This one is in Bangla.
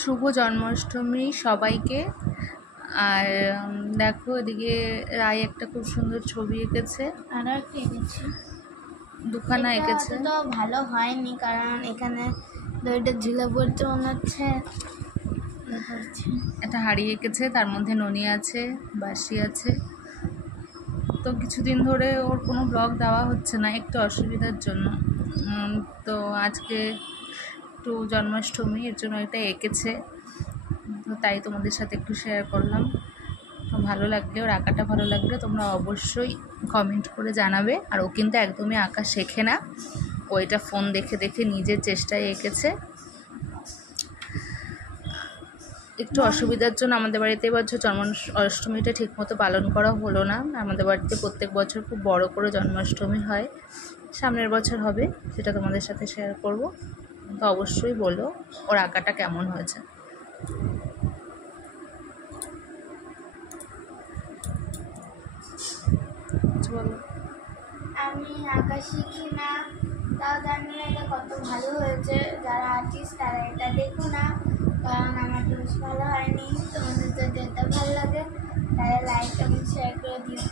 শুভ জন্মাষ্টমী সবাইকে। আর দেখো এদিকে রায় একটা খুব সুন্দর ছবি এঁকেছে, আরও একটা এঁকেছি। দুখানা এঁকেছে। তো ভালো হয়নি কারণ এখানে দইটা ঝুলে পড়তে মনে হচ্ছে। একটা হাড়ি এঁকেছে, তার মধ্যে ননি আছে, বাঁশি আছে। তো কিছুদিন ধরে ওর কোনো ব্লগ দেওয়া হচ্ছে না, একটু অসুবিধার জন্য। তো আজকে একটু জন্মাষ্টমী, এর জন্য এটা এঁকেছে, তো তাই তোমাদের সাথে একটু শেয়ার করলাম। তো ভালো লাগলে, ওর আঁকাটা ভালো লাগলে তোমরা অবশ্যই কমেন্ট করে জানাবে। আর ও কিন্তু একদমই আঁকা শেখে না, ও এটা ফোন দেখে দেখে নিজের চেষ্টায় এঁকেছে। একটু অসুবিধার জন্য আমাদের বাড়িতে এবছর জন্মাষ্টমীটা ঠিকমতো পালন করা হলো না। আমাদের বাড়িতে প্রত্যেক বছর খুব বড় করে জন্মাষ্টমী হয়, সামনের বছর হবে, সেটা তোমাদের সাথে শেয়ার করব। তো অবশ্যই বলো ওর আঁকাটা কেমন হয়েছে। বলো। আমি আঁকা শিখি না, তাও জানি না এটা কত ভালো হয়েছে। যারা আর্টিস্ট তারা এটা দেখো না, কারণ আমার তো বেশ ভালো হয়নি। তোমাদের যদি এটা ভালো লাগে তাহলে লাইক এবং শেয়ার করে দিও।